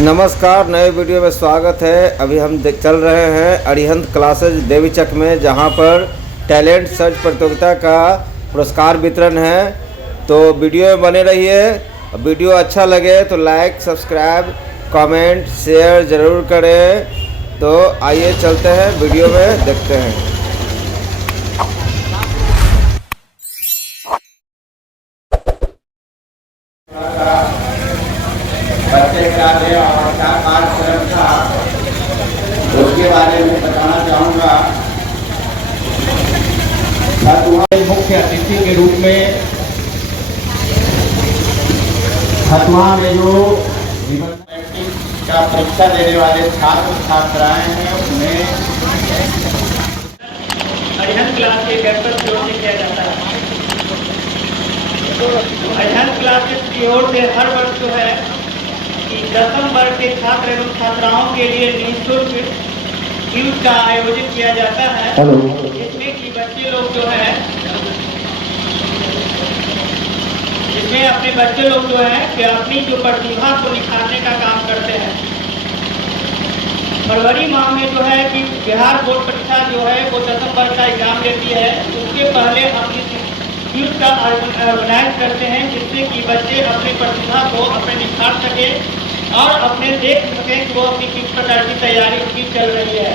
नमस्कार, नए वीडियो में स्वागत है। अभी हम चल रहे हैं अरिहंत क्लासेज देवीचक में, जहां पर टैलेंट सर्च प्रतियोगिता का पुरस्कार वितरण है। तो वीडियो में बने रहिए। वीडियो अच्छा लगे तो लाइक, सब्सक्राइब, कमेंट, शेयर ज़रूर करें। तो आइए चलते हैं, वीडियो में देखते हैं। बच्चे क्या थे और क्या कार्यक्रम था उसके बारे में बताना चाहूँगा। मुख्य अतिथि के रूप में खतवा में जो का परीक्षा देने वाले छात्र छात्राएं हैं उन्हें अरिहंत क्लास के कैंपस की ओर से किया जाता है। तो अरिहंत क्लासेस की ओर से हर वर्ष जो है कि 10वीं वर्ग के छात्र एवं छात्राओं के लिए निःशुल्क क्विज का आयोजन किया जाता है, जिसमें कि बच्चे लोग जो है कि अपनी जो प्रतिभा को निखारने का काम करते हैं। फरवरी माह में जो है कि बिहार बोर्ड परीक्षा जो है वो 10वीं वर्ग का एग्जाम लेती है। उसके पहले हम इस क्विज का ऑर्गेनाइज करते हैं, जिससे कि बच्चे अपनी प्रतिभा को अपने निखार सके और अपने देख सकें कि वो अपनी किस प्रकार की तैयारी उनकी चल रही है।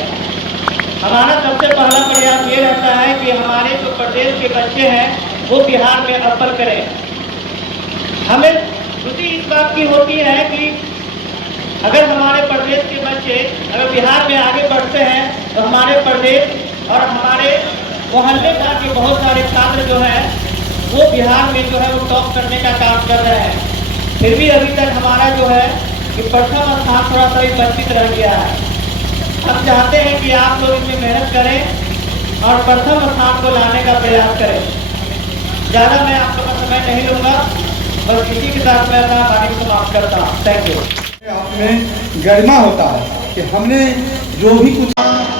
हमारा सबसे पहला प्रयास ये रहता है कि हमारे जो प्रदेश के बच्चे हैं वो बिहार में अव्वल करें। हमें खुशी इस बात की होती है कि अगर हमारे प्रदेश के बच्चे अगर बिहार में आगे बढ़ते हैं तो हमारे प्रदेश और हमारे मोहल्ले का के बहुत सारे छात्र जो है वो बिहार में जो है वो टॉप करने का काम कर रहे हैं। फिर भी अभी तक हमारा जो है कि प्रथम स्थान थोड़ा सा वंचित रह गया है। हम चाहते हैं कि आप लोग इसमें मेहनत करें और प्रथम स्थान को लाने का प्रयास करें। ज़्यादा मैं आप लोग का समय नहीं लूँगा, बस इसी के साथ मैं अपना वाणी समाप्त करता हूँ। Thank you. में गरिमा होता है कि हमने जो भी कुछ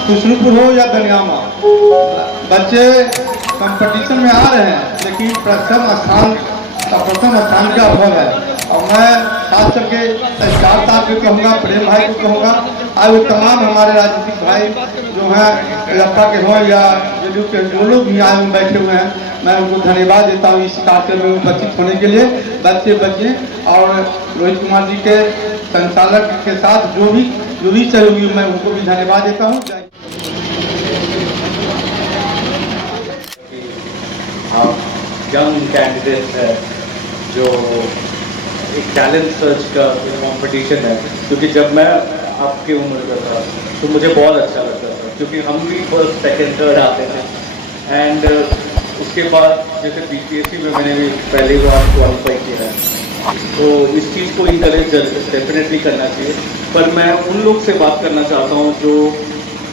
खुशरूपुर हो या दनियामा बच्चे कंपटीशन में आ रहे हैं, लेकिन प्रथम स्थान का अभाव है। और मैं खास करके संस्कार साहब को कहूँगा, प्रेम भाई को कहूँगा, और वो तमाम हमारे राजनीतिक भाई जो हैं लप्पा के हों या जेडीयू के जो लोग भी आए बैठे हुए हैं, मैं उनको धन्यवाद देता हूँ इस कार्यक्रम में उपस्थित होने के लिए। बच्चे और रोहित कुमार जी के संचालक के साथ जो भी सहयोगी, मैं उनको भी धन्यवाद देता हूँ। आप यंग कैंडिडेट है जो एक टैलेंट सर्च का कंपटीशन है, क्योंकि जब मैं आपकी उम्र का था तो मुझे बहुत अच्छा लगता था, क्योंकि हम भी फर्स्ट सेकंड थर्ड आते थे। एंड उसके बाद जैसे बीपीएससी में मैंने भी पहली बार क्वालिफाई किया है, तो इस चीज़ को इंकरेज डेफिनेटली करना चाहिए। पर मैं उन लोग से बात करना चाहता हूँ जो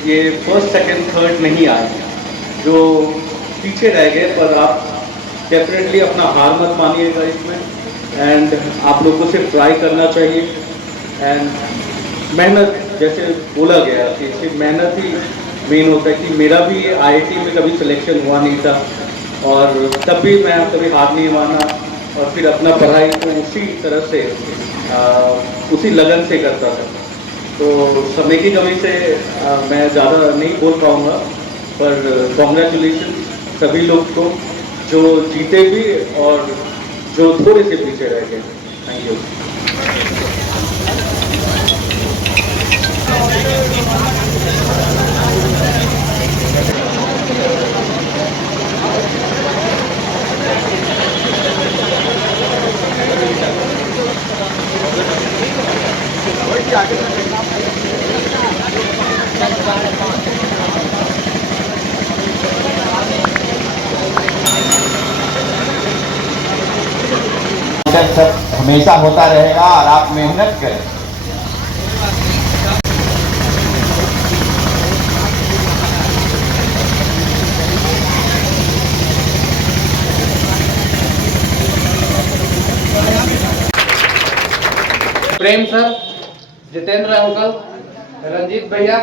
ये फर्स्ट सेकंड थर्ड नहीं आए, जो पीछे रह गए। पर आप डेफिनेटली अपना हार मत मानिएगा इसमें, एंड आप लोगों को सिर्फ ट्राई करना चाहिए। एंड मेहनत, जैसे बोला गया कि सिर्फ मेहनत ही मेन होता है। कि मेरा भी आईआईटी में कभी सिलेक्शन हुआ नहीं था, और तब भी मैं कभी हार नहीं माना, और फिर अपना पढ़ाई को उसी तरह से उसी लगन से करता था। तो समय की कमी से मैं ज़्यादा नहीं बोल पाऊँगा, पर कॉन्ग्रेचुलेशन सभी लोग को जो जीते भी और जो थोड़े से पीछे रह गए। Thank you. सब हमेशा होता रहेगा और आप मेहनत करें। प्रेम सर, जितेंद्र अंकल, रंजीत भैया,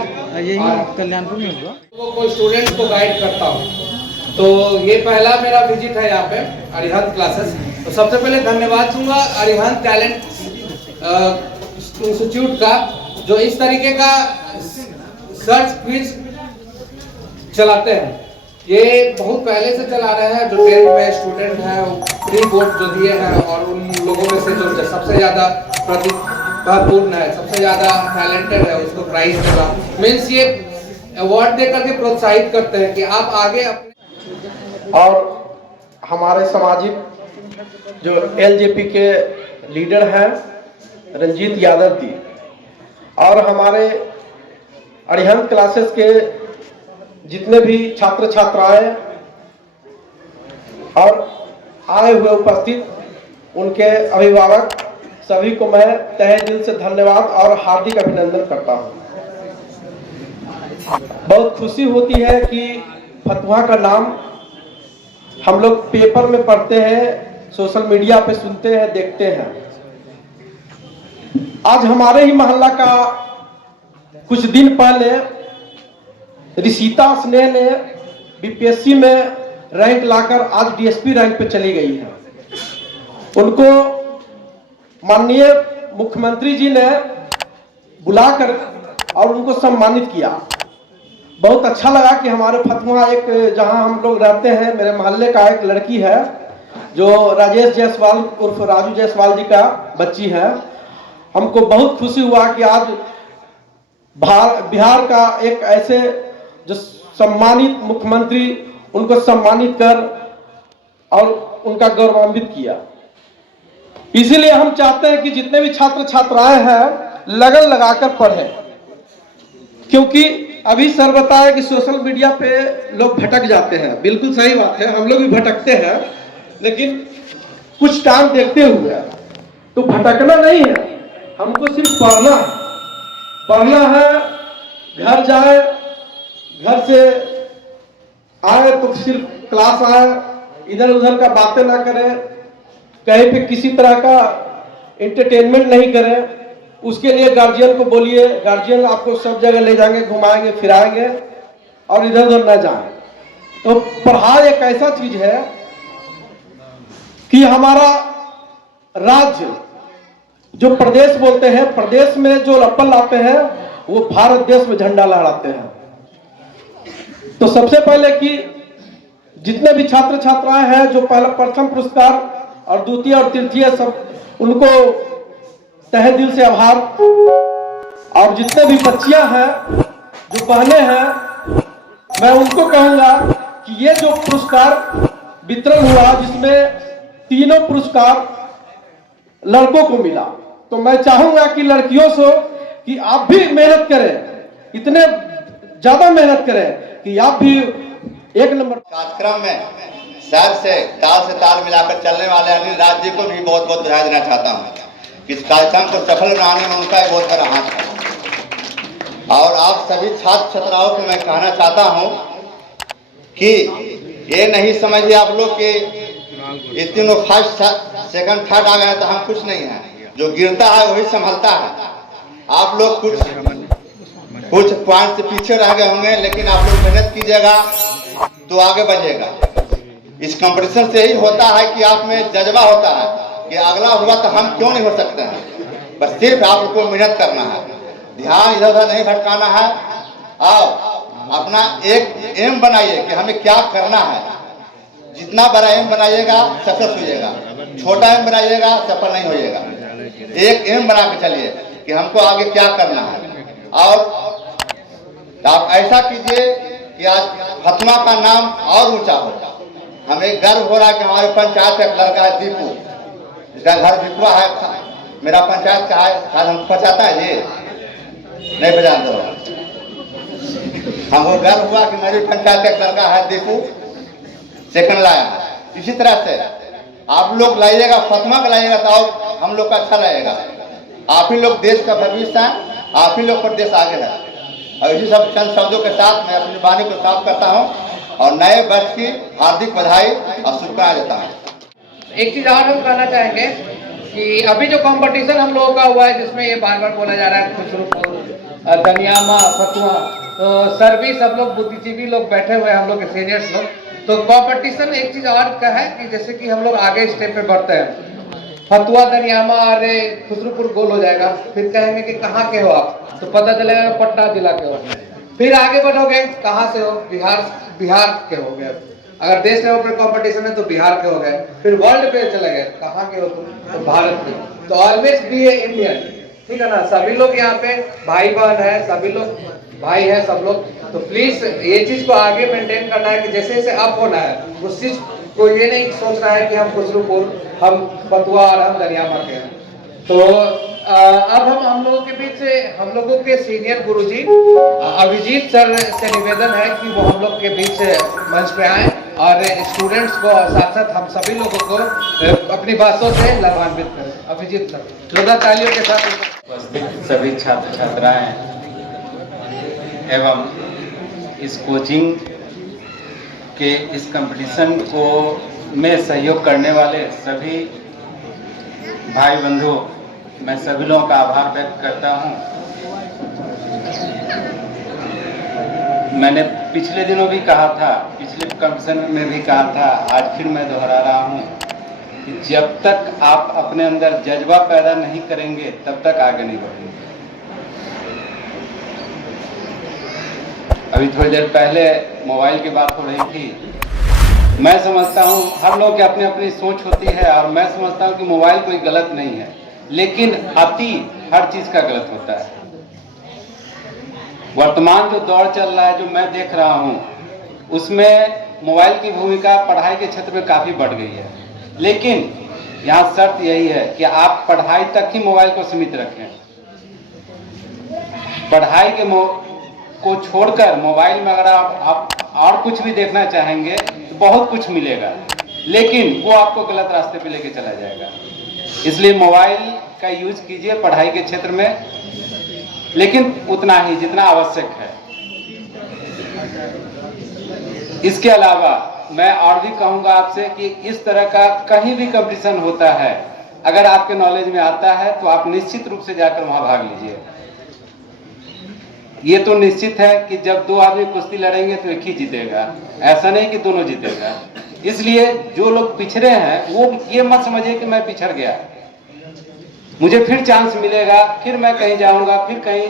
कल्याणपुर में होगा। वो कोई स्टूडेंट को गाइड करता हूँ, तो ये पहला मेरा विजिट है यहाँ पे अरिहंत क्लासेस। तो सबसे पहले धन्यवाद दूंगा अरिहंत टैलेंट इंस्टीट्यूट का जो इस तरीके का सर्च क्विज चलाते हैं। ये बहुत पहले से चला रहे हैं। जो 10th में स्टूडेंट हैं प्री बोर्ड जो दिए हैं और उन लोगों में से जो सबसे ज़्यादा प्रतिभापूर्ण है, सबसे ज़्यादा टैलेंटेड है, उसको प्राइज मिला। मीन्स ये अवार्ड दे करके प्रोत्साहित करते हैं कि आप आगे और हमारे सामाजिक जो एलजेपी के लीडर हैं रंजीत यादव जी और हमारे अरिहंत क्लासेस के जितने भी छात्र छात्राएं और आए हुए उपस्थित उनके अभिभावक सभी को मैं तहे दिल से धन्यवाद और हार्दिक अभिनंदन करता हूं। बहुत खुशी होती है कि फतुहा का नाम हम लोग पेपर में पढ़ते हैं, सोशल मीडिया पे सुनते हैं, देखते हैं। आज हमारे ही मोहल्ला का कुछ दिन पहले ऋषिता स्नेह ने बीपीएससी में रैंक लाकर आज डीएसपी रैंक पे चली गई है। उनको माननीय मुख्यमंत्री जी ने बुलाकर और उनको सम्मानित किया। बहुत अच्छा लगा कि हमारे फतुहा एक जहां हम लोग रहते हैं, मेरे मोहल्ले का एक लड़की है जो राजेश जायसवाल उर्फ राजू जायसवाल जी का बच्ची है। हमको बहुत खुशी हुआ कि आज बिहार का एक ऐसे जो सम्मानित मुख्यमंत्री उनको सम्मानित कर और उनका गौरवान्वित किया। इसीलिए हम चाहते हैं कि जितने भी छात्र छात्राएं हैं लगन लगाकर पढ़ें, क्योंकि अभी सर बताया कि सोशल मीडिया पे लोग भटक जाते हैं। बिल्कुल सही बात है, हम लोग भी भटकते हैं, लेकिन कुछ टाइम देखते हुए तो भटकना नहीं है, हमको सिर्फ पढ़ना है। घर जाए, घर से आए तो सिर्फ क्लास आए, इधर उधर का बातें ना करें, कहीं पे किसी तरह का एंटरटेनमेंट नहीं करें। उसके लिए गार्जियन को बोलिए, गार्जियन आपको सब जगह ले जाएंगे, घुमाएंगे फिराएंगे और इधर उधर न जाएं। तो पढ़ाई एक ऐसा चीज है कि हमारा राज्य जो प्रदेश बोलते हैं, प्रदेश में जो अप्पल लाते हैं वो भारत देश में झंडा लहराते हैं। तो सबसे पहले कि जितने भी छात्र छात्राएं हैं जो पहला प्रथम पुरस्कार और द्वितीय और तृतीय सब, उनको तहे दिल से आभार। और जितने भी बच्चियां हैं जो बहनें हैं, मैं उनको कहूंगा कि ये जो पुरस्कार वितरण हुआ जिसमें तीनों पुरस्कार लड़कों को मिला, तो मैं चाहूंगा कि लड़कियों से कि आप भी मेहनत करें, इतने ज्यादा मेहनत करें कि आप भी एक नंबर। कार्यक्रम में सर से ताल मिलाकर चलने वाले अनिल राज जी को भी बहुत बहुत बधाई देना चाहता हूँ। इस कार्यक्रम को सफल बनाने में उनका एक बहुत बड़ा हाथ है। और आप सभी छात्र छात्राओं को मैं कहना चाहता हूँ कि ये नहीं समझिए आप लोग कि ये तीनों फर्स्ट सेकंड थर्ड आ गए तो हम कुछ नहीं है। जो गिरता है वही संभलता है। आप लोग कुछ पॉइंट से पीछे रह गए होंगे, लेकिन आप लोग मेहनत कीजिएगा तो आगे बढ़िएगा। इस कंपटीशन से ही होता है कि आप में जज्बा होता है कि अगला हुआ तो हम क्यों नहीं हो सकते हैं। बस सिर्फ आप लोग को मेहनत करना है, ध्यान इधर उधर नहीं भटकाना है। और अपना एक एम बनाइए कि हमें क्या करना है। जितना बड़ा एम बनाइएगा सक्सेस होइएगा, छोटा एम बनाइएगा सफल नहीं होइएगा। एक एम बना के चलिए कि हमको आगे क्या करना है। और आप ऐसा कीजिए कि आज फतुहा का नाम और ऊंचा हो। हमें गर्व हो रहा है कि हमारे पंचायत का एक लड़का है दीपू, इसका घर भिकुआ है, मेरा पंचायत का है। आज हम पहुँचाता है ये नहीं पहचानते हो। हमको गर्व हुआ कि मेरी पंचायत का एक लड़का है दीपू, सेकंड लाया है। इसी तरह से आप लोग लाइएगा, फतुहा का लाइएगा तो हम लोग का अच्छा लगेगा। आप ही लोग देश का भविष्य हैं, आप ही लोग पर देश आगे है। और इसी सब चंद शब्दों के साथ मैं अपनी वाणी को समाप्त करता हूँ और नए वर्ष की हार्दिक बधाई और शुभकामनाएं देता हूँ। एक चीज और हम कहना चाहेंगे कि अभी जो कंपटीशन हम लोगों का हुआ है, जिसमें ये बार बार बोला जा रहा है खुशरूपुर, दनियामा, फतुहा, तो सर भी सब लोग बुद्धिजीवी लोग बैठे हुए हैं, हम लोग के सीनियर्स लोग। तो कंपटीशन एक चीज और का है कि जैसे कि हम लोग आगे स्टेप पे बढ़ते हैं फतुआ दरियामा अरे खुसरूपुर गोल हो जाएगा, फिर कहेंगे कि कहाँ के हो आप, तो पता चलेगा पटना जिला के हो। फिर आगे बढ़ोगे, कहाँ से हो, बिहार के हो गए। अगर देश लेवल पर कंपटीशन है तो बिहार के हो गए। फिर वर्ल्ड पे चले गए, कहाँ के हो तुम, तो भारत के। तो ऑलवेज बी ए इंडियन, ठीक है ना। सभी लोग यहाँ पे भाई बहन है, सभी लोग भाई है सब लोग। तो प्लीज ये चीज को आगे मेंटेन करना है कि जैसे जैसे अप होना है, उस चीज को ये नहीं सोचना है कि हम खुसरूपुर, हम फतुआ और हम दरियामा के हैं। तो अब हम लोगों के बीच हम लोगों के सीनियर गुरुजी अभिजीत सर से निवेदन है कि वो हम लोग के बीच मंच पे आए और स्टूडेंट्स को साथ साथ हम सभी लोगों को अपनी बातों से लाभान्वित करें। अभिजीत सर, जोरदार तालियों के साथ। उपस्थित सभी छात्र छात्राएं एवं इस कोचिंग के इस कंपटीशन को में सहयोग करने वाले सभी भाई बंधु, मैं सभी लोगों का आभार व्यक्त करता हूं। मैंने पिछले दिनों भी कहा था, पिछले कंपटीशन में भी कहा था, आज फिर मैं दोहरा रहा हूं कि जब तक आप अपने अंदर जज्बा पैदा नहीं करेंगे तब तक आगे नहीं बढ़ेंगे। अभी थोड़ी देर पहले मोबाइल की बात हो रही थी। मैं समझता हूं हर लोग की अपनी अपनी सोच होती है और मैं समझता हूं कि मोबाइल कोई गलत नहीं है, लेकिन अति हर चीज का गलत होता है। वर्तमान जो दौर चल रहा है, जो मैं देख रहा हूं, उसमें मोबाइल की भूमिका पढ़ाई के क्षेत्र में काफी बढ़ गई है। लेकिन यहाँ शर्त यही है कि आप पढ़ाई तक ही मोबाइल को सीमित रखें। पढ़ाई के को छोड़कर मोबाइल में अगर आप और कुछ भी देखना चाहेंगे तो बहुत कुछ मिलेगा, लेकिन वो आपको गलत रास्ते पे लेके चला जाएगा। इसलिए मोबाइल का यूज कीजिए पढ़ाई के क्षेत्र में, लेकिन उतना ही जितना आवश्यक है। इसके अलावा मैं और भी कहूंगा आपसे कि इस तरह का कहीं भी कंपटीशन होता है, अगर आपके नॉलेज में आता है तो आप निश्चित रूप से जाकर वहां भाग लीजिए। ये तो निश्चित है कि जब दो आदमी कुश्ती लड़ेंगे तो एक ही जीतेगा, ऐसा नहीं कि दोनों जीतेगा। इसलिए जो लोग पिछड़े हैं वो ये मत समझिए कि मैं पिछड़ गया, मुझे फिर चांस मिलेगा, फिर मैं कहीं जाऊंगा, फिर कहीं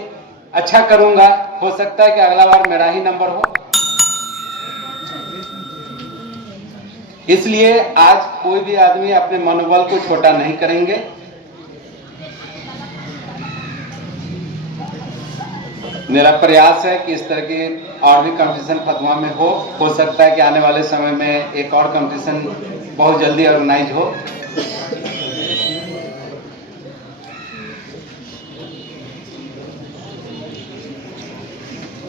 अच्छा करूंगा, हो सकता है कि अगला बार मेरा ही नंबर हो। इसलिए आज कोई भी आदमी अपने मनोबल को छोटा नहीं करेंगे। मेरा प्रयास है कि इस तरह की और भी कंपटीशन फतुआ में हो सकता है कि आने वाले समय में एक और कंपटीशन बहुत जल्दी ऑर्गेनाइज हो।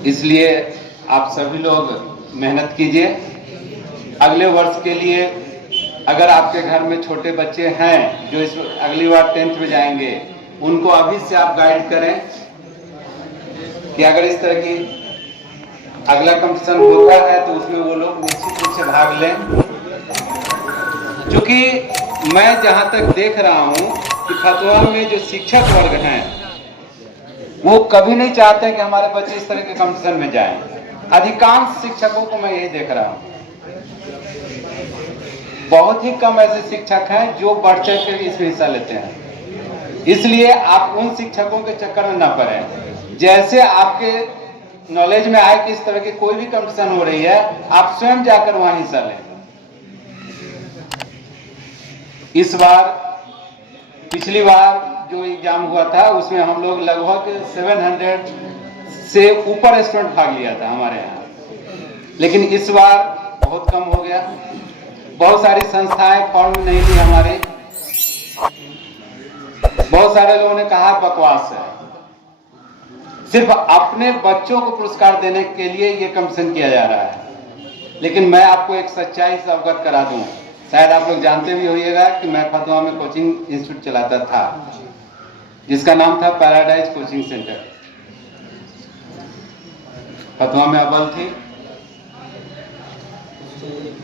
इसलिए आप सभी लोग मेहनत कीजिए। अगले वर्ष के लिए अगर आपके घर में छोटे बच्चे हैं जो इस अगली बार 10th में जाएंगे, उनको अभी से आप गाइड करें कि अगर इस तरह की अगला कंपटीशन होता है तो उसमें वो लोग निश्चित रूप से भाग लें। क्योंकि मैं जहां तक देख रहा हूं कि फतुआ में जो शिक्षक वर्ग हैं वो कभी नहीं चाहते कि हमारे बच्चे इस तरह के कंपटीशन में जाएं। अधिकांश शिक्षकों को मैं यही देख रहा हूं। बहुत ही कम ऐसे शिक्षक हैं जो बढ़ चढ़ कर इसमें हिस्सा लेते हैं। इसलिए आप उन शिक्षकों के चक्कर में न पड़ें। जैसे आपके नॉलेज में आए कि इस तरह की कोई भी कंपटीशन हो रही है, आप स्वयं जाकर वहां हिस्सा लें। इस बार, पिछली बार जो एग्जाम हुआ था उसमें हम लोग लगभग 700 से ऊपर स्टूडेंट भाग लिया था हमारे यहाँ, लेकिन इस बार बहुत कम हो गया। बहुत सारी संस्थाएं फॉर्म नहीं ली हमारे, बहुत सारे लोगों ने कहा बकवास है। सिर्फ अपने बच्चों को पुरस्कार देने के लिए ये कंपटीशन किया जा रहा है। लेकिन मैं आपको एक सच्चाई से अवगत करा दूं, शायद आप लोग जानते भी होइएगा कि मैं फतुआ में कोचिंग इंस्टीट्यूट चलाता था जिसका नाम था पैराडाइज कोचिंग सेंटर। फतुआ में अव्वल थी।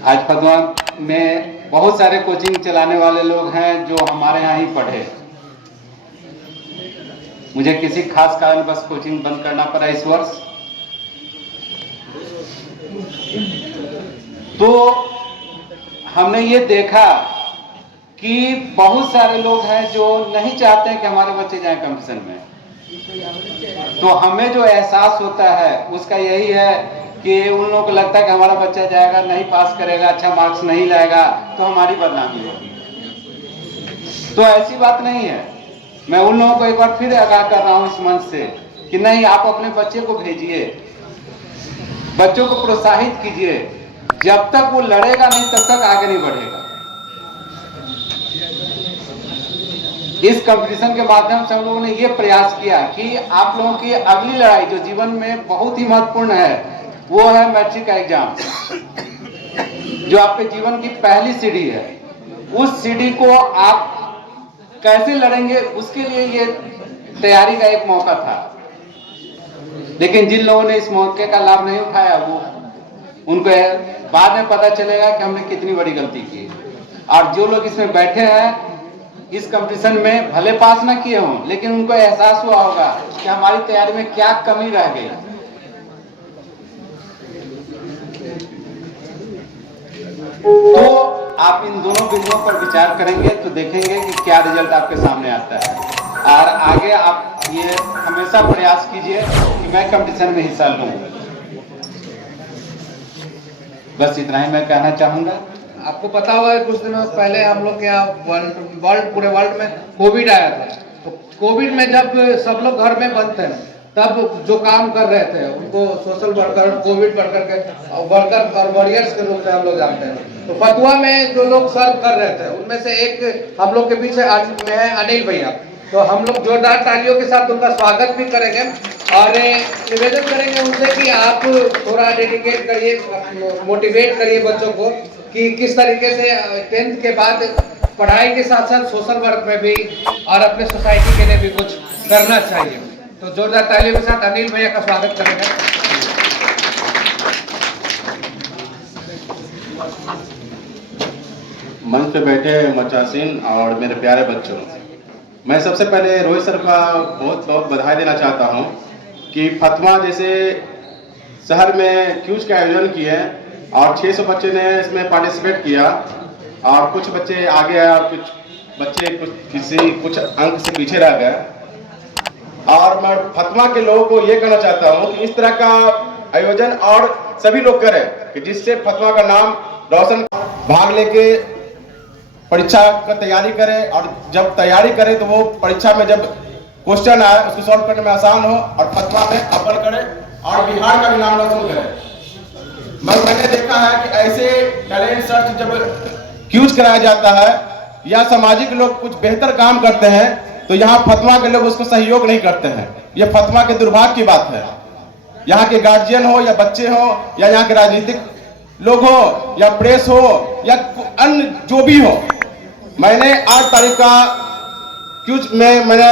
आज फतुआ में बहुत सारे कोचिंग चलाने वाले लोग हैं जो हमारे यहाँ ही पढ़े। मुझे किसी खास कारण बस कोचिंग बंद करना पड़ा इस वर्ष। तो हमने ये देखा कि बहुत सारे लोग हैं जो नहीं चाहते हैं कि हमारे बच्चे जाएं कंपटीशन में। तो हमें जो एहसास होता है उसका यही है कि उन लोगों को लगता है कि हमारा बच्चा जाएगा, नहीं पास करेगा, अच्छा मार्क्स नहीं लाएगा तो हमारी बदनामी होगी। तो ऐसी बात नहीं है। मैं उन लोगों को एक बार फिर आगाह कर रहा हूं इस मंच से कि नहीं, आप अपने बच्चे को भेजिए, बच्चों को प्रोत्साहित कीजिए। जब तक वो लड़ेगा नहीं तब तक आगे नहीं बढ़ेगा। इस कंपटीशन के माध्यम से हम लोगों ने ये प्रयास किया कि आप लोगों की अगली लड़ाई जो जीवन में बहुत ही महत्वपूर्ण है वो है मैट्रिक का एग्जाम, जो आपके जीवन की पहली सीढ़ी है। उस सीढ़ी को आप कैसे लड़ेंगे उसके लिए ये तैयारी का एक मौका था। लेकिन जिन लोगों ने इस मौके का लाभ नहीं उठाया वो उनको बाद में पता चलेगा कि हमने कितनी बड़ी गलती की। और जो लोग इसमें बैठे हैं इस कंपटीशन में भले पास ना किए हों, लेकिन उनको एहसास हुआ होगा कि हमारी तैयारी में क्या कमी रह गई। तो आप इन दोनों बिंदुओं पर विचार करेंगे तो देखेंगे कि क्या रिजल्ट आपके सामने आता है। और आगे आप ये हमेशा प्रयास कीजिए कि मैं कंपटीशन में हिस्सा लूं। बस इतना ही मैं कहना चाहूंगा। आपको पता होगा कुछ दिनों पहले हम लोग के यहाँ पूरे वर्ल्ड में कोविड आया था। तो कोविड में जब सब लोग घर में बंद थे तब जो काम कर रहे थे उनको सोशल वर्कर, कोविड वर्कर के वर्कर और वॉरियर्स के रूप में हम लोग जानते हैं। तो फतुहा में जो लोग सर्व कर रहे थे उनमें से एक हम लोग के बीच है अनिल भैया। तो हम लोग जोरदार तालियों के साथ उनका स्वागत भी करेंगे और निवेदन करेंगे उनसे कि आप थोड़ा डेडिकेट करिए, मोटिवेट करिए बच्चों को कि किस तरीके से 10th के बाद पढ़ाई के साथ साथ सोशल वर्क में भी और अपने सोसाइटी के लिए भी कुछ करना चाहिए। तो जोरदार तालियों के साथ अनिल भैया का स्वागत करेंगे। मंच पे बैठे मचासीन और मेरे प्यारे बच्चों, मैं सबसे पहले रोहित सर का बहुत बहुत बधाई देना चाहता हूं कि फतवा जैसे शहर में क्यूज का आयोजन किए और 600 बच्चे ने इसमें पार्टिसिपेट किया और कुछ बच्चे आगे आए और कुछ बच्चे कुछ अंक से पीछे रह गए। और मैं फतवा के लोगों को ये कहना चाहता हूँ कि इस तरह का आयोजन और सभी लोग करें कि जिससे फतवा का नाम रोशन भाग लेके परीक्षा का तैयारी करें और जब तैयारी करें तो वो परीक्षा में जब क्वेश्चन आए उसको सॉल्व करने में आसान हो और फतवा में अव्वल करें और बिहार का भी नाम रोशन करें। मैंने देखा है कि ऐसे टैलेंट सर्च जब क्यूज कराया जाता है या सामाजिक लोग कुछ बेहतर काम करते हैं तो यहाँ फतवा के लोग उसको सहयोग नहीं करते हैं। ये फतवा के दुर्भाग्य की बात है। यहाँ के गार्जियन हो या बच्चे हो या यहाँ के राजनीतिक लोग हो या प्रेस हो या अन्य जो भी हो, मैंने 8 तारीख का क्यूज में मैंने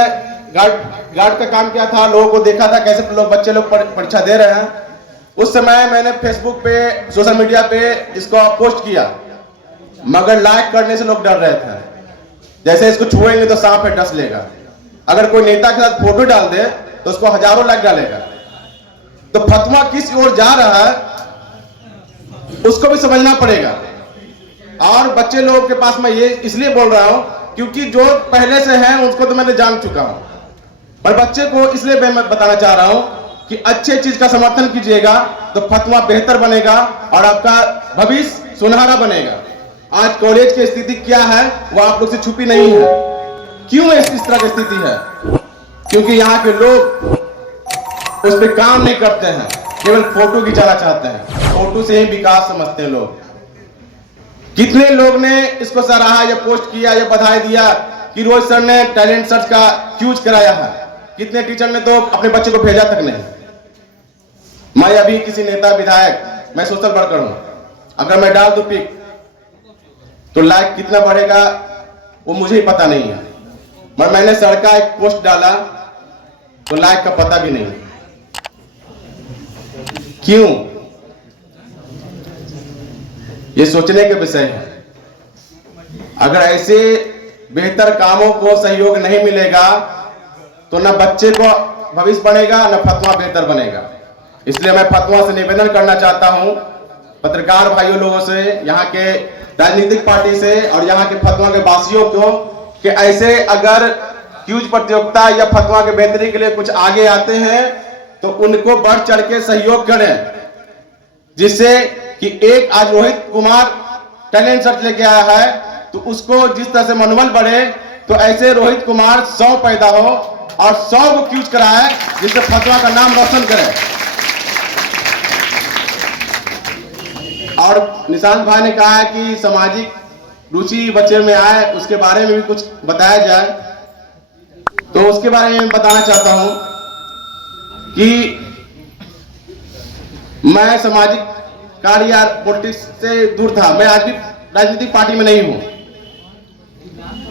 गार्ड का काम किया था। लोगों को देखा था कैसे लोग बच्चे लोग परीक्षा दे रहे हैं। उस समय मैंने फेसबुक पे सोशल मीडिया पे इसको पोस्ट किया, मगर लाइक करने से लोग डर रहे थे, जैसे इसको छुएंगे तो सांप है डस लेगा। अगर कोई नेता के साथ फोटो डाल दे तो उसको हजारों लाइक डालेगा। तो फतवा किस ओर जा रहा है उसको भी समझना पड़ेगा। और बच्चे लोगों के पास मैं ये इसलिए बोल रहा हूं क्योंकि जो पहले से हैं उसको तो मैंने जान चुका हूं, पर बच्चे को इसलिए मैं बताना चाह रहा हूं कि अच्छे चीज का समर्थन कीजिएगा तो फतवा बेहतर बनेगा और आपका भविष्य सुनहरा बनेगा। आज कॉलेज की स्थिति क्या है वो आप लोग से छुपी नहीं है। क्यों इस तरह की स्थिति है? क्योंकि यहाँ के लोग उस पर काम नहीं करते हैं, केवल फोटो खिंचाना चाहते हैं। फोटो से ही विकास समझते हैं लोग। कितने लोग ने इसको सराहा या पोस्ट किया या बधाई दिया कि रोहित सर ने टैलेंट सर्च का क्यूज कराया है। कितने टीचर ने तो अपने बच्चे को भेजा तक नहीं। मैं अभी किसी नेता विधायक, मैं सोशल वर्कर हूं, अगर मैं डाल दूं पिक तो लाइक कितना बढ़ेगा वो मुझे ही पता नहीं है। मगर मैंने सर का एक पोस्ट डाला तो लाइक का पता भी नहीं। क्यों? ये सोचने के विषय है। अगर ऐसे बेहतर कामों को सहयोग नहीं मिलेगा तो न बच्चे को भविष्य बनेगा न फतवा बेहतर बनेगा। इसलिए मैं फतवा से निवेदन करना चाहता हूं, पत्रकार भाइयों लोगों से, यहाँ के राजनीतिक पार्टी से और यहाँ के फतवा के वासियों को कि ऐसे अगर क्यूज प्रतियोगिता या फतवा के बेहतरी के लिए कुछ आगे आते हैं तो उनको बढ़ चढ़ के सहयोग करें, जिससे कि एक आज रोहित कुमार टैलेंट सर्च लेके आया है तो उसको जिस तरह से मनोबल बढ़े, तो ऐसे रोहित कुमार 100 पैदा हो और 100 को क्यूज कराए, जिससे फतवा का नाम रोशन करे। और निशांत भाई ने कहा है कि सामाजिक रुचि बच्चे में आए, उसके बारे में भी कुछ बताया जाए, तो उसके बारे में बताना चाहता हूं कि मैं सामाजिक कार्य या पॉलिटिक्स से दूर था। मैं आज भी राजनीतिक पार्टी में नहीं हूं।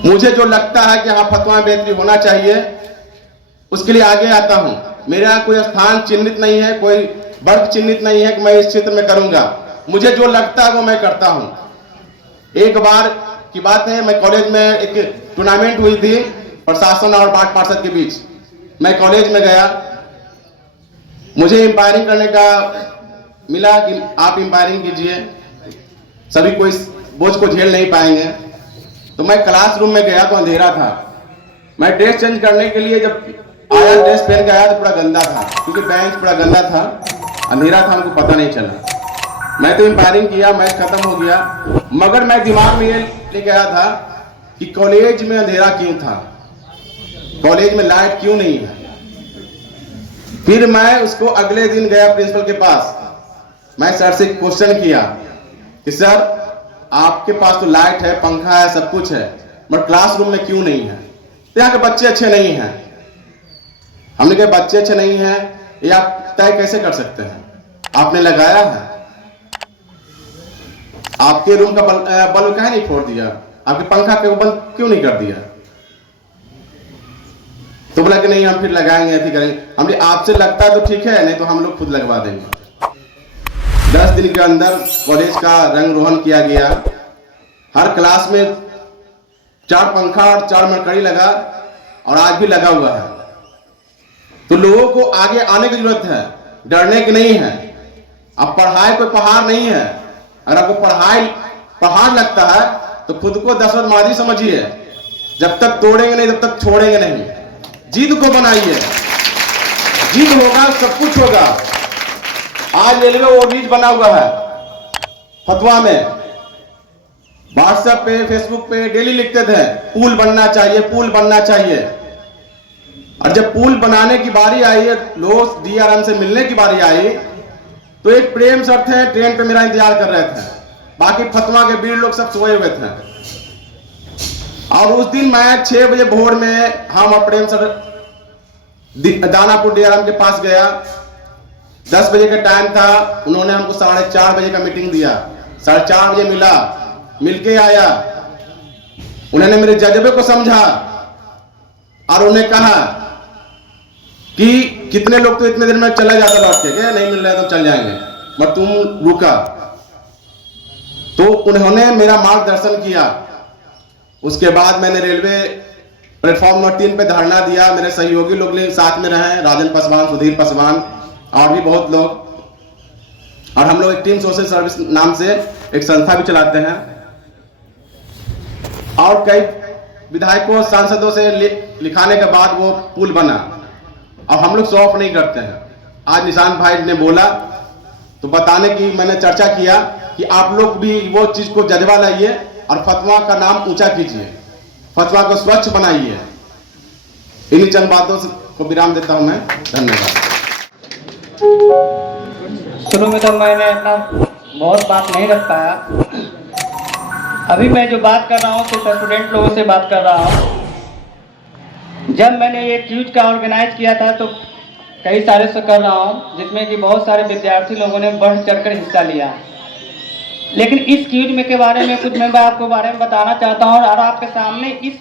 मुझे जो लगता है कि हाँ फतवा में बेहतरी होना चाहिए, उसके लिए आगे आता हूं। मेरा कोई स्थान चिन्हित नहीं है, कोई वर्ग चिन्हित नहीं है कि मैं इस क्षेत्र में करूंगा। मुझे जो लगता है वो मैं करता हूं। एक बार की बात है, मैं कॉलेज में एक टूर्नामेंट हुई थी प्रशासन और वार्ड पार्षद के बीच। मैं कॉलेज में गया, मुझे एम्पायरिंग करने का मिला कि आप एम्पायरिंग कीजिए, सभी कोई बोझ को झेल नहीं पाएंगे। तो मैं क्लासरूम में गया तो अंधेरा था। मैं ड्रेस चेंज करने के लिए जब आया, ड्रेस पहन के आया तो पूरा गंदा था, क्योंकि बेंच पूरा गंदा था, अंधेरा था, हमको पता नहीं चला। मैं तो एम्पायरिंग किया, मैच खत्म हो गया, मगर मैं दिमाग में ये लेके आया था कि कॉलेज में अंधेरा क्यों था, कॉलेज में लाइट क्यों नहीं है। फिर मैं उसको अगले दिन गया प्रिंसिपल के पास, मैं सर से क्वेश्चन किया कि सर आपके पास तो लाइट है, पंखा है, सब कुछ है, बट क्लासरूम में क्यों नहीं है। तो यहाँ के बच्चे अच्छे नहीं हैं। हमने कहा बच्चे अच्छे नहीं हैं ये आप तय कैसे कर सकते हैं, आपने लगाया है, आपके रूम का बल्ब काहे नहीं फोड़ दिया, आपके पंखा के बंद क्यों नहीं कर दिया। तो बोला कि नहीं हम फिर लगाएंगे, ऐसे करेंगे। हमने आपसे लगता है तो ठीक है, नहीं तो हम लोग खुद लगवा देंगे। 10 दिन के अंदर कॉलेज का रंग रोहन किया गया। हर क्लास में 4 पंखा और 4 मरकरी लगा और आज भी लगा हुआ है। तो लोगों को आगे आने की जरूरत है, डरने की नहीं है। अब पढ़ाई कोई पहाड़ नहीं है। अगर आपको पढ़ाई पहाड़ लगता है तो खुद को दशरथ माजी समझिए, जब तक तोड़ेंगे नहीं तब तक छोड़ेंगे नहीं। जिद को बनाइए, जिद होगा सब कुछ होगा। आज रेलवे ओवरब्रिज बना हुआ है फतवा में, व्हाट्सएप पे फेसबुक पे डेली लिखते थे पुल बनना चाहिए, पुल बनना चाहिए। और जब पुल बनाने की बारी आई है, लोग डीआरएम से मिलने की बारी आई, तो एक प्रेम सर थे ट्रेन पे मेरा इंतजार कर रहे थे, बाकी फतवा के वीर लोग सब सोए हुए थे। और उस दिन मैं 6 बजे भोर में हम और प्रेम सर दानापुर डीआरएम के पास गया। 10 बजे का टाइम था, उन्होंने हमको 4:30 बजे का मीटिंग दिया। 4:30 बजे मिला, मिलके आया, उन्होंने मेरे जज्बे को समझा और उन्हें कहा कि कितने लोग तो इतने दिन में चले जाते लौट के, नहीं मिल रहे तो चल जाएंगे, मगर तुम रुका। तो उन्होंने मेरा मार्गदर्शन किया। उसके बाद मैंने रेलवे प्लेटफॉर्म नंबर 3 पे धरना दिया। मेरे सहयोगी लोग साथ में रहे, राजन पासवान, सुधीर पासवान और भी बहुत लोग। और हम लोग एक टीम सोशल सर्विस नाम से एक संस्था भी चलाते हैं। और कई विधायकों सांसदों से लिखाने के बाद वो पुल बना। और हम लोग शो ऑफ नहीं करते हैं। आज निशांत भाई ने बोला तो बताने की मैंने चर्चा किया कि आप लोग भी वो चीज को जज्बा लाइए और फतवा का नाम ऊंचा कीजिए, फतवा को स्वच्छ बनाइए। इन्हीं चंद बातों को विराम देता हूं मैं। धन्यवाद। शुरू में तो मैंने अपना बहुत बात नहीं रख पाया। अभी मैं जो बात कर रहा हूँ सिर्फ स्टूडेंट लोगों से बात कर रहा हूँ। जब मैंने ये क्यूज का ऑर्गेनाइज किया था तो कई सारे से कर रहा हूँ, जिसमें कि बहुत सारे विद्यार्थी लोगों ने बढ़ चढ़कर हिस्सा लिया। लेकिन इस क्यूज में के बारे में कुछ मैं आपको बारे में बताना चाहता हूँ और आपके सामने इस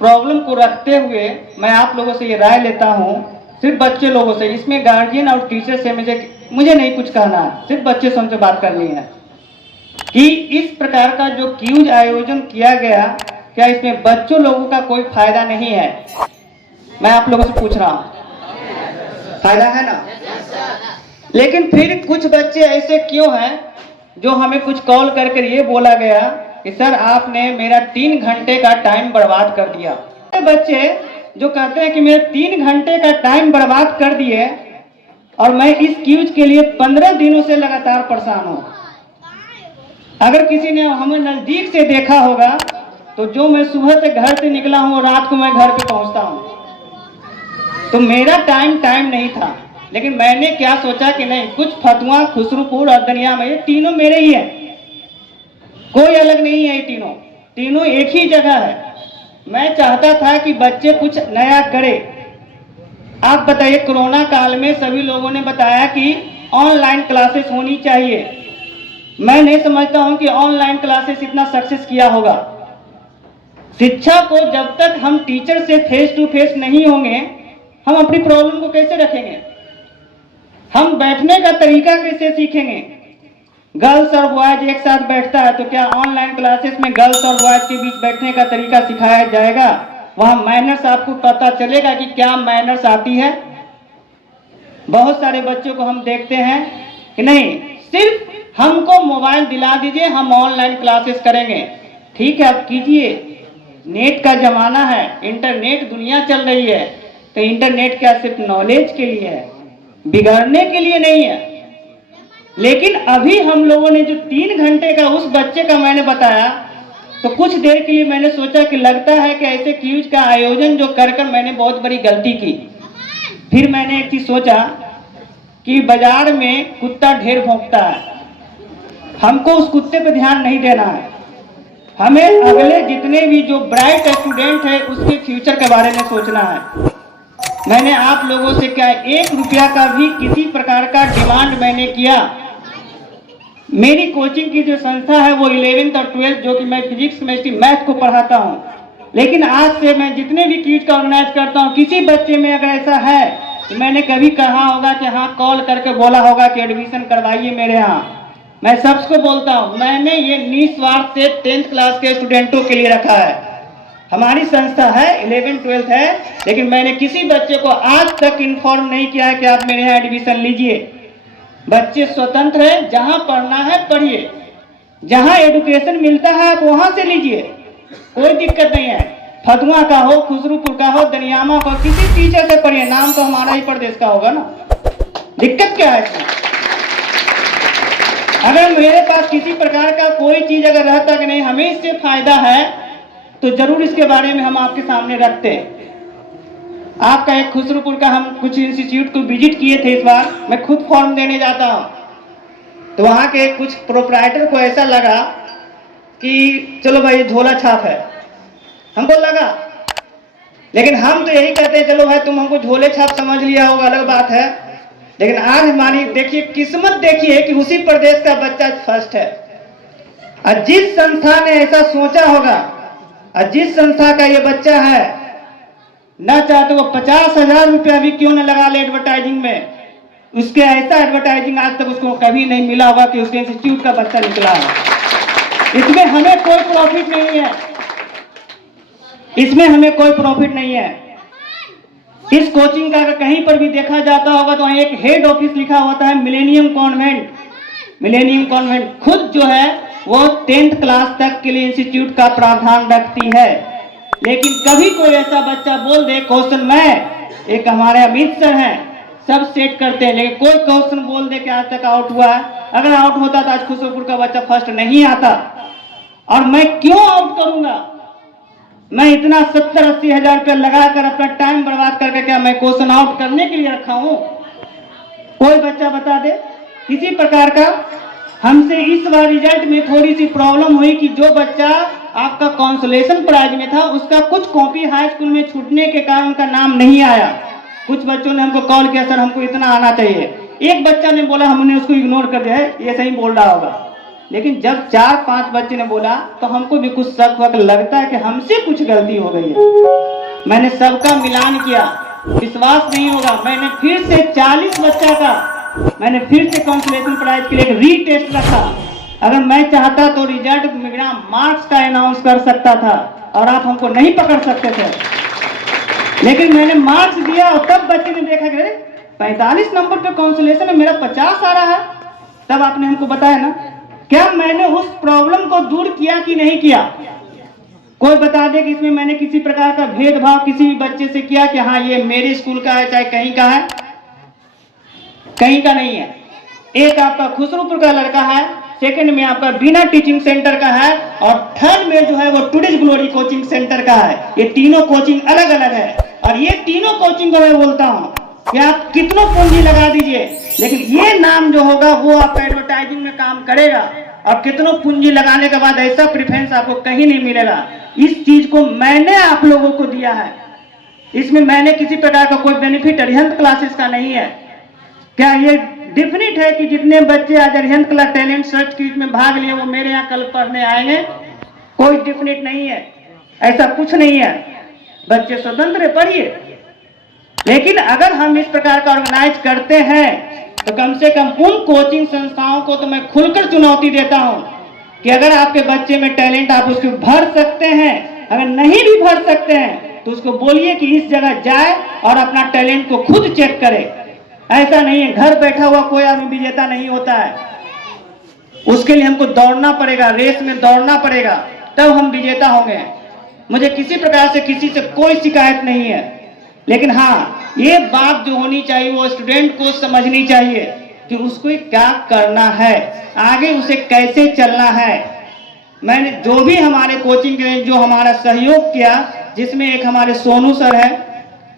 प्रॉब्लम को रखते हुए मैं आप लोगों से ये राय लेता हूँ, सिर्फ बच्चे लोगों से। इसमें गार्जियन और टीचर से मुझे नहीं कुछ कहना है, सिर्फ बच्चे से उनसे बात करनी है कि इस प्रकार का जो क्यूज आयोजन किया गया, क्या इसमें बच्चों लोगों का कोई फायदा नहीं है? मैं आप लोगों से पूछ रहा हूँ, फायदा है ना? लेकिन फिर कुछ बच्चे ऐसे क्यों हैं जो हमें कुछ कॉल करके ये बोला गया कि कि सर आपने मेरा 3 घंटे का टाइम बर्बाद कर दिया। बच्चे जो कहते हैं कि मेरे 3 घंटे का टाइम बर्बाद कर दिए और मैं इस क्यूज के लिए 15 दिनों से लगातार परेशान हूँ। अगर किसी ने हमें नज़दीक से देखा होगा तो जो मैं सुबह से घर से निकला हूँ रात को मैं घर पे पहुँचता हूँ। तो मेरा टाइम नहीं था, लेकिन मैंने क्या सोचा कि नहीं, कुछ फतुआ, खुसरूपुर और दनिया में ये तीनों मेरे ही हैं, कोई अलग नहीं है। ये तीनों एक ही जगह है। मैं चाहता था कि बच्चे कुछ नया करें। आप बताइए, कोरोना काल में सभी लोगों ने बताया कि ऑनलाइन क्लासेस होनी चाहिए। मैं नहीं समझता हूं कि ऑनलाइन क्लासेस इतना सक्सेस किया होगा। शिक्षा को जब तक हम टीचर से फेस टू फेस नहीं होंगे, हम अपनी प्रॉब्लम को कैसे रखेंगे? हम बैठने का तरीका कैसे सीखेंगे? गर्ल्स और बॉयज एक साथ बैठता है, तो क्या ऑनलाइन क्लासेस में गर्ल्स और बॉयज के बीच बैठने का तरीका सिखाया जाएगा? वहाँ मैनर्स आपको पता चलेगा कि क्या मैनर्स आती है? बहुत सारे बच्चों को हम देखते हैं कि नहीं, सिर्फ हमको मोबाइल दिला दीजिए, हम ऑनलाइन क्लासेस करेंगे। ठीक है, आप कीजिए, नेट का जमाना है, इंटरनेट दुनिया चल रही है। तो इंटरनेट क्या सिर्फ नॉलेज के लिए है, बिगड़ने के लिए नहीं है। लेकिन अभी हम लोगों ने जो 3 घंटे का उस बच्चे का मैंने बताया, तो कुछ देर के लिए मैंने सोचा कि लगता है कि ऐसे क्यूज का आयोजन जो कर मैंने बहुत बड़ी गलती की। फिर मैंने एक चीज सोचा कि बाजार में कुत्ता ढेर भौंकता है, हमको उस कुत्ते पे ध्यान नहीं देना है। हमें अगले जितने भी जो ब्राइट स्टूडेंट है उसके फ्यूचर के बारे में सोचना है। मैंने आप लोगों से क्या 1 रुपया का भी किसी प्रकार का डिमांड मैंने किया। मेरी कोचिंग की जो संस्था है वो 11th और 12th, जो कि मैं फिजिक्स, केमिस्ट्री, मैथ को पढ़ाता हूँ। लेकिन आज से मैं जितने भी क्यूज का ऑर्गेनाइज करता हूँ, किसी बच्चे में अगर ऐसा है तो मैंने कभी कहा होगा कि हाँ, कॉल करके बोला होगा कि एडमिशन करवाइए मेरे यहाँ। मैं सबको बोलता हूँ, मैंने ये निस्वार्थ से 10th क्लास के स्टूडेंटों के लिए रखा है। हमारी संस्था है 11th 12th है, लेकिन मैंने किसी बच्चे को आज तक इन्फॉर्म नहीं किया है कि आप मेरे यहाँ एडमिशन लीजिए। बच्चे स्वतंत्र हैं, जहाँ पढ़ना है पढ़िए, जहाँ एजुकेशन मिलता है आप वहाँ से लीजिए, कोई दिक्कत नहीं है। फतुआ का हो, खुसरूपुर का हो, दनियामा का हो, किसी टीचर से पढ़िए, नाम तो हमारा ही प्रदेश का होगा ना, दिक्कत क्या है इसमें? अगर मेरे पास किसी प्रकार का कोई चीज अगर रहता कि नहीं हमें इससे फायदा है, तो जरूर इसके बारे में हम आपके सामने रखते हैं। आपका एक खुसरूपुर का हम कुछ इंस्टीट्यूट को विजिट किए थे इस बार, मैं खुद फॉर्म देने जाता हूँ, तो वहाँ के कुछ प्रोप्राइटर को ऐसा लगा कि चलो भाई झोला छाप है, हमको लगा। लेकिन हम तो यही कहते हैं, चलो भाई तुम हमको झोले छाप समझ लिया होगा, अलग बात है। लेकिन आज हमारी देखिए किस्मत, देखिए कि उसी प्रदेश का बच्चा फर्स्ट है। और जिस संस्था ने ऐसा सोचा होगा और जिस संस्था का ये बच्चा है, न चाहते वो 50,000 रुपया भी क्यों न लगा ले एडवर्टाइजिंग में, उसके ऐसा एडवर्टाइजिंग आज तक उसको कभी नहीं मिला होगा कि उसके इंस्टीट्यूट का बच्चा निकला है। इसमें हमें कोई प्रॉफिट नहीं है, इसमें हमें कोई प्रॉफिट नहीं है। इस कोचिंग का अगर कहीं पर भी देखा जाता होगा तो वहाँ एक हेड ऑफिस लिखा होता है मिलेनियम कॉन्वेंट। मिलेनियम कॉन्वेंट खुद जो है वो 10th क्लास तक के लिए इंस्टीट्यूट का प्रावधान रखती है। लेकिन कभी कोई ऐसा बच्चा बोल दे क्वेश्चन, मैं एक हमारे अमित सर हैं, सब सेट करते हैं, लेकिन कोई क्वेश्चन बोल दे कि आज तक आउट हुआ है। अगर आउट होता तो आज खुसरूपुर का बच्चा फर्स्ट नहीं आता। और मैं क्यों आउट करूंगा? मैं इतना 70-80 हजार रुपया लगाकर अपना टाइम बर्बाद करके क्या मैं क्वेश्चन आउट करने के लिए रखा हूं? कोई बच्चा बता दे किसी प्रकार का। हमसे इस बार रिजल्ट में थोड़ी सी प्रॉब्लम हुई कि जो बच्चा आपका कंसोलेशन प्राइज में था उसका कुछ कॉपी हाई स्कूल में छूटने के कारण उनका नाम नहीं आया। कुछ बच्चों ने हमको कॉल किया, सर हमको इतना आना चाहिए। एक बच्चा ने बोला, हमने उसको इग्नोर कर दिया है, ये सही बोल रहा होगा। लेकिन जब 4-5 बच्चे ने बोला तो हमको भी कुछ शक वक्त लगता है कि हमसे कुछ गलती हो गई है। मैंने सबका मिलान किया, विश्वास नहीं होगा, मैंने फिर से 40 बच्चा का मैंने फिर से कंसोलेशन प्राइज के लिए एक रीटेस्ट रखा। अगर मैं चाहता तो रिजल्ट मेरा मार्क्स का अनाउंस कर सकता था और आप हमको नहीं पकड़ सकते थे। लेकिन मैंने मार्क्स दिया और तब बच्चे ने देखा कि 45 नंबर पे कंसोलेशन में मेरा 50 आ रहा है। तब आपने हमको बताया ना क्या मैंने उस प्रॉब्लम को दूर किया कि नहीं किया? कोई बता दे कि इसमें मैंने किसी प्रकार का भेदभाव किसी भी बच्चे से किया कि हाँ ये मेरे स्कूल का है चाहे कहीं का है? कहीं का नहीं है। एक आपका खुसरूपुर का लड़का है, सेकंड में आपका बीना टीचिंग सेंटर का है, और थर्ड में जो है वो टुडेज ग्लोरी कोचिंग सेंटर का है। ये तीनों कोचिंग अलग अलग है, और ये तीनों कोचिंग को मैं बोलता हूँ कि आप कितनों पूंजी लगा दीजिए, लेकिन ये नाम जो होगा वो आपका एडवर्टाइजिंग में काम करेगा, और कितनों पूंजी लगाने के बाद ऐसा प्रेफरेंस आपको कहीं नहीं मिलेगा। इस चीज को मैंने आप लोगों को दिया है, इसमें मैंने किसी प्रकार का कोई बेनिफिट अरिहंत क्लासेस का नहीं है। क्या ये डेफिनेट है कि जितने बच्चे आज Arihant class talent search quiz में भाग लिए वो मेरे यहाँ कल पढ़ने आएंगे? कोई डेफिनेट नहीं है, ऐसा कुछ नहीं है। बच्चे स्वतंत्र पढ़िए, लेकिन अगर हम इस प्रकार का ऑर्गेनाइज करते हैं तो कम से कम उन कोचिंग संस्थाओं को तो मैं खुलकर चुनौती देता हूं कि अगर आपके बच्चे में टैलेंट आप उसको भर सकते हैं, अगर नहीं भी भर सकते हैं तो उसको बोलिए कि इस जगह जाए और अपना टैलेंट को खुद चेक करे। ऐसा नहीं है घर बैठा हुआ कोई आदमी विजेता नहीं होता है, उसके लिए हमको दौड़ना पड़ेगा, रेस में दौड़ना पड़ेगा, तब हम विजेता होंगे। मुझे किसी प्रकार से किसी से कोई शिकायत नहीं है, लेकिन हाँ ये बात जो होनी चाहिए वो स्टूडेंट को समझनी चाहिए कि उसको क्या करना है, आगे उसे कैसे चलना है। मैंने जो भी हमारे कोचिंग के जो हमारा सहयोग किया, जिसमें एक हमारे सोनू सर है,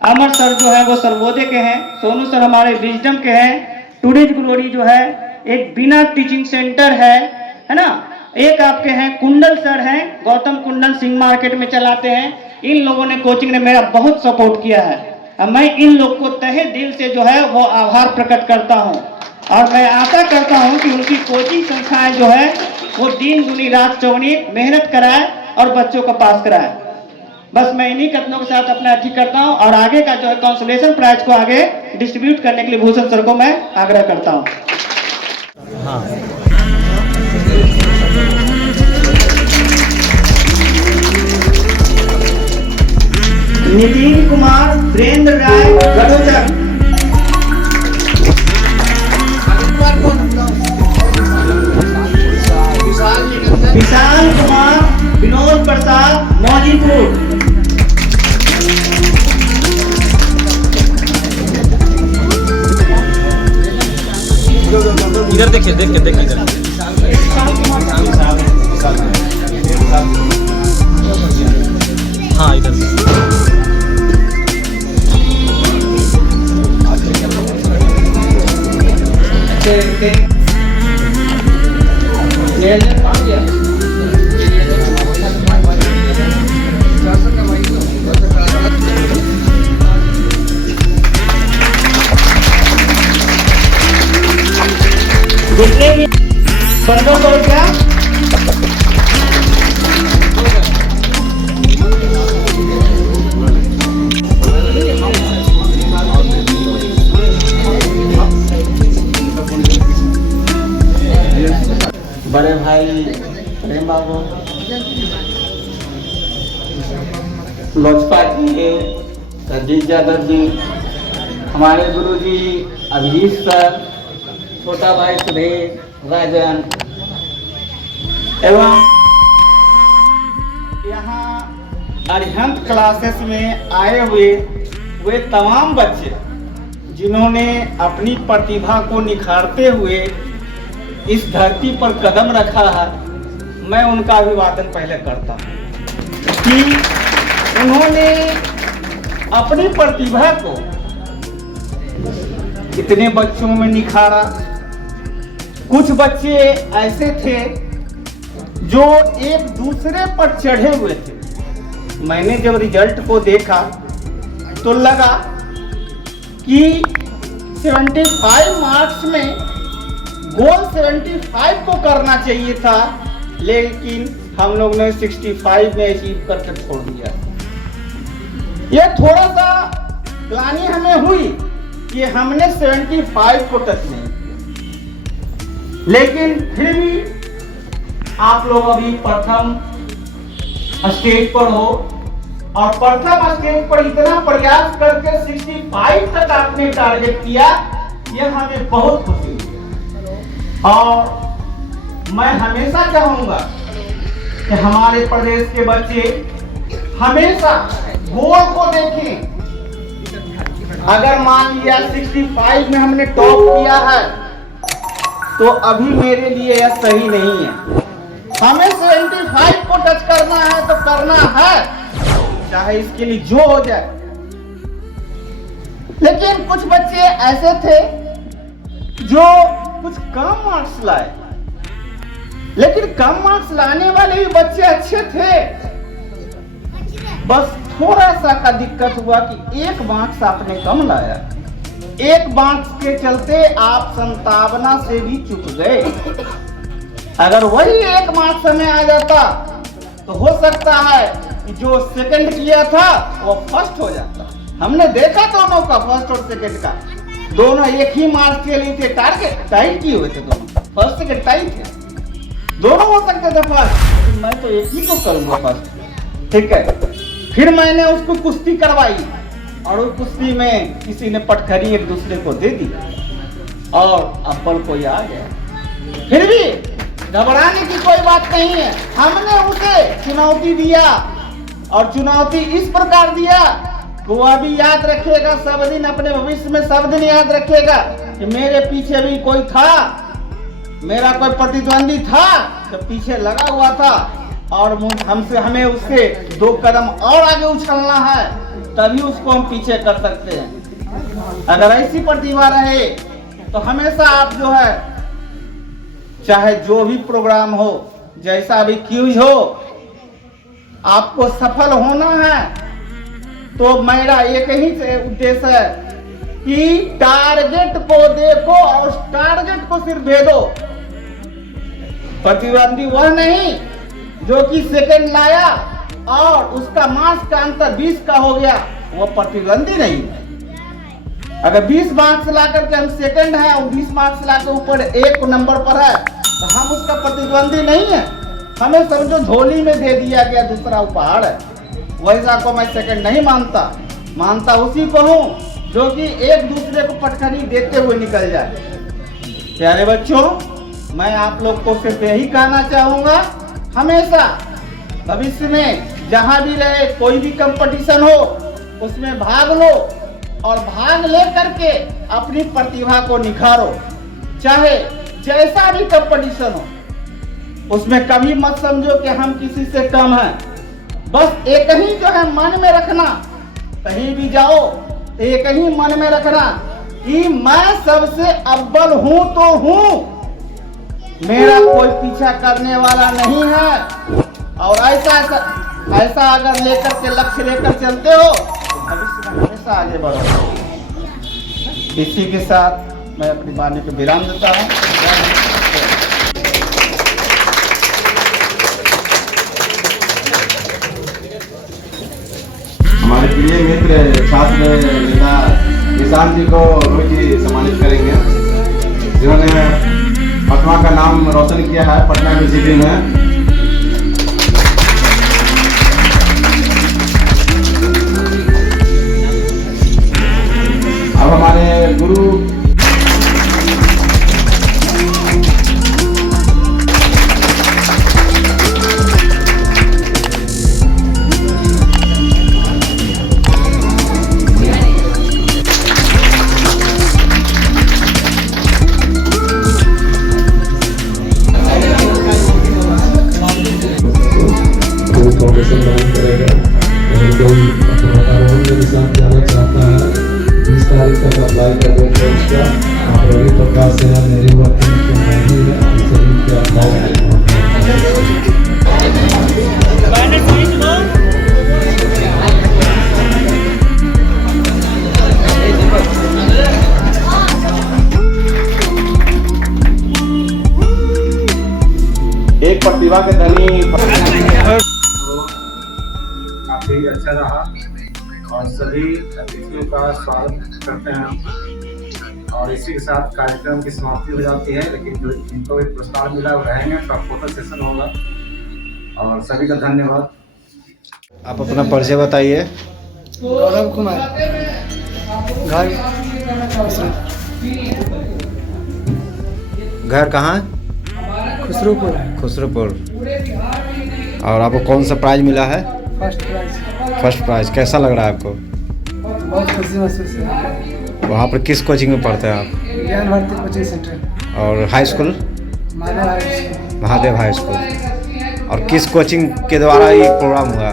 अमर सर जो है वो सर्वोदय के हैं, सोनू सर हमारे विजडम के हैं, टुडेज ग्लोरी जो है एक बिना टीचिंग सेंटर है ना, एक आपके हैं कुंडल सर हैं, गौतम कुंडल सिंह मार्केट में चलाते हैं। इन लोगों ने कोचिंग ने मेरा बहुत सपोर्ट किया है, और मैं इन लोग को तहे दिल से जो है वो आभार प्रकट करता हूं, और मैं आशा करता हूं कि उनकी कोचिंग संस्थाएं जो है वो दिन दुनी रात चौगनी मेहनत कराए और बच्चों को पास कराए। बस मैं इन्हीं कथनों के साथ अपना ठीक करता हूं, और आगे का जो है कंसोलेशन प्राइज को आगे डिस्ट्रीब्यूट करने के लिए भूषण सर को मैं आग्रह करता हूं। नितिन कुमार वीरेंद्र राय गढ़ोचक, विशाल कुमार विनोद प्रसाद मौजीपुर, इधर देखिए देखिए इधर। हाँ इधर जितने भी 1500 रुपया बड़े भाई प्रेम बाबू, लोजपा जी, सजीद यादव जी, हमारे गुरु जी अभिजीत सर, छोटा भाई सुधीर, राजन, एवं यहाँ अरिहंत क्लासेस में आए हुए वे तमाम बच्चे जिन्होंने अपनी प्रतिभा को निखारते हुए इस धरती पर कदम रखा है, मैं उनका अभिवादन पहले करता हूँ कि उन्होंने अपनी प्रतिभा को इतने बच्चों में निखारा। कुछ बच्चे ऐसे थे जो एक दूसरे पर चढ़े हुए थे। मैंने जब रिजल्ट को देखा तो लगा कि 75 मार्क्स में गोल 75 को करना चाहिए था, लेकिन हम लोग ने 65 में अचीव करके छोड़ दिया। ये थोड़ा सा ग्लानि हमें हुई कि हमने 75 को टच नहीं किया, लेकिन फिर भी आप लोग अभी प्रथम स्टेज पर हो, और प्रथम स्टेज पर इतना प्रयास करके 65 तक आपने टारगेट किया, यह हमें बहुत खुशी हुई। और मैं हमेशा चाहूंगा कि हमारे प्रदेश के बच्चे हमेशा गोल को देखें। अगर मान लिया 65 में हमने टॉप किया है तो अभी मेरे लिए यह सही नहीं है। हमें 75 को टच करना है तो करना है, चाहे इसके लिए जो हो जाए। लेकिन कुछ बच्चे ऐसे थे जो कुछ कम मार्क्स लाए, लेकिन कम मार्क्स लाने वाले भी बच्चे अच्छे थे। बस थोड़ा सा का दिक्कत हुआ कि 1 मार्क्स आपने कम लाया। 1 मार्क्स के चलते आप 57 से भी चुक गए। अगर वही 1 मार्क्स हमें आ जाता तो हो सकता है कि जो सेकंड किया था वो फर्स्ट हो जाता। हमने देखा दोनों का, फर्स्ट और सेकंड का, दोनों एक ही मार्क्स के लिए थे। टारगेट टाइट किए हुए थे दोनों, फर्स्ट सेकंड टाइट थे, दोनों हो सकते थे फर्स्ट। मैं तो एक ही को करूंगा फर्स्ट, ठीक है। फिर मैंने उसको कुश्ती करवाई और उस कुश्ती में किसी ने पटखरी एक दूसरे को दे दी और अव्वल कोई आ गया। फिर भी घबराने की कोई बात नहीं है। हमने उसे चुनौती दिया और चुनौती इस प्रकार दिया कि वो अभी याद रखेगा सब दिन, अपने भविष्य में सब दिन याद रखेगा कि मेरे पीछे भी कोई था, मेरा कोई प्रतिद्वंदी था जो पीछे लगा हुआ था और हमें उससे 2 कदम और आगे उछलना है, तभी उसको हम पीछे कर सकते हैं। अगर ऐसी प्रतिभा रहे तो हमेशा आप जो है, चाहे जो भी प्रोग्राम हो, जैसा भी क्यूज हो, आपको सफल होना है तो मेरा एक ही उद्देश्य है कि टारगेट को देखो और टारगेट को सिर्फ भेदो। प्रतिद्वंदी वह नहीं जो कि सेकंड लाया और उसका मार्क्स का अंतर 20 का हो गया, वो प्रतिद्वंदी नहीं है। अगर 20 मार्क्स ला करके हम सेकंड है और 20 मार्क्स ला के ऊपर 1 नंबर पर है तो हम उसका प्रतिद्वंदी नहीं है। हमें समझो झोली में दे दिया गया दूसरा उपहार है, वैसा को मैं सेकंड नहीं मानता उसी को हूँ जो कि एक दूसरे को पटखनी देते हुए निकल जाए। प्यारे बच्चों, मैं आप लोग को सिर्फ यही कहना चाहूंगा, हमेशा भविष्य में जहां भी रहे, कोई भी कंपटीशन हो उसमें भाग लो और भाग ले करके अपनी प्रतिभा को निखारो। चाहे जैसा भी कंपटीशन हो उसमें कभी मत समझो कि हम किसी से कम हैं। बस एक ही जो है मन में रखना, कहीं भी जाओ एक ही मन में रखना कि मैं सबसे अव्वल हूं तो हूं, मेरा कोई पीछा करने वाला नहीं है। और ऐसा अगर लेकर के लक्ष्य लेकर चलते हो तो भविष्य में हमेशा आगे बढ़ो। इसी के साथ मैं अपनी वाणी को विराम देता हूँ। हमारे प्रिय मित्र छात्र नेता निशांत जी को रोहित जी सम्मानित करेंगे, जिन्होंने पटना का नाम रोशन किया है पटना यूनिवर्सिटी में। अब हमारे गुरु फाउंडेशन डाउन करेगा और कोई वातावरण के साथ जाना चाहता है 20 तारीख तक अप्लाई कर देंगे उसका। आप रवि प्रकाश है, मेरी वर्किंग नहीं है, सभी के अभाव एक प्रतिभा के धनी काफ़ी अच्छा रहा और सभी अतिथियों का स्वागत करते हैं और इसी के साथ कार्यक्रम की समाप्ति हो जाती है। लेकिन जो जिनको भी पुरस्कार मिला वो रहेंगे, तो फोटो सेशन होगा और सभी का धन्यवाद। आप अपना परिचय बताइए। गौरव कुमार, घर कहाँ है? खुसरूपुर। खुसरूपुर। और आपको कौन सा प्राइज मिला है? First prize. First prize. कैसा लग रहा है आपको? बहुत खुशी महसूस है। वहाँ पर किस कोचिंग में पढ़ते हैं आप? ज्ञान भारती कोचिंग सेंटर। और high school? Mahadev high school. और किस कोचिंग के द्वारा ये प्रोग्राम हुआ?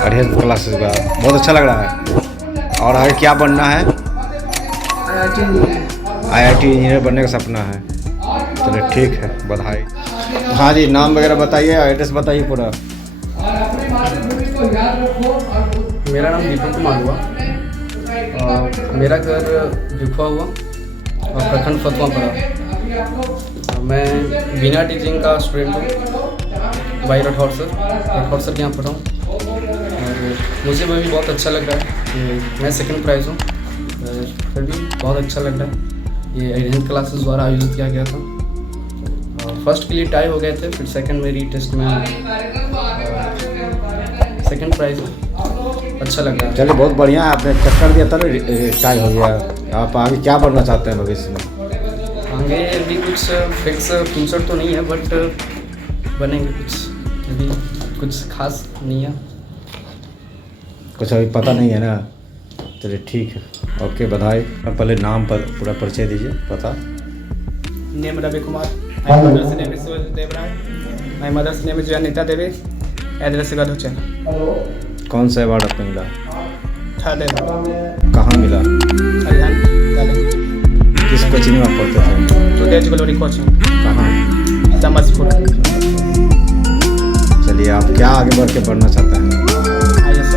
अरिहंत क्लासेस का। बहुत अच्छा लग रहा है। और आगे क्या बनना है? IIT इंजीनियर बनने का सपना है। चलिए ठीक है, बधाई। हाँ जी, नाम वगैरह बताइए, एड्रेस बताइए पूरा। मेरा नाम दीपक कुमार हुआ और मेरा घर भिखुआ हुआ और प्रखंड फतवा पड़ा। मैं बिना टीचिंग का स्टूडेंट हूँ बाई रठौर सर के यहाँ पढ़ा हूँ। और मुझे भी बहुत अच्छा लग रहा है कि मैं सेकंड प्राइज़ हूँ। फिर भी बहुत अच्छा लग रहा है। ये अरिहंत क्लासेस द्वारा आयोजित किया गया था। फर्स्ट के लिए टाई हो गए थे, फिर सेकंड में रीटेस्ट में सेकंड प्राइज़ अच्छा लग रहा है। चलिए बहुत बढ़िया है, आपने चक्कर दिया था ना, टाई हो गया। आप आगे क्या बनना चाहते हैं भविष्य में? आगे अभी कुछ फिक्स फ्यूचर तो नहीं है, बट बनेंगे कुछ। अभी कुछ खास नहीं है, कुछ अभी पता नहीं है ना। चलिए ठीक है, ओके, बधाई। पहले नाम पर पूरा परिचय दीजिए, पता। Name Ravi Kumar. My mother's name is Devrai. My mother's name is Anita Devi. Address Gadhochan. कौन सा अवार्ड आपको मिला? थर्ड कहाँ मिला? अरिहंत कॉलेज। किस कोचिंग में आप पढ़ते थे? Today's glory coaching. कहाँ? समझपुर। चलिए, आप क्या आगे बढ़ के पढ़ना चाहते हैं? IAS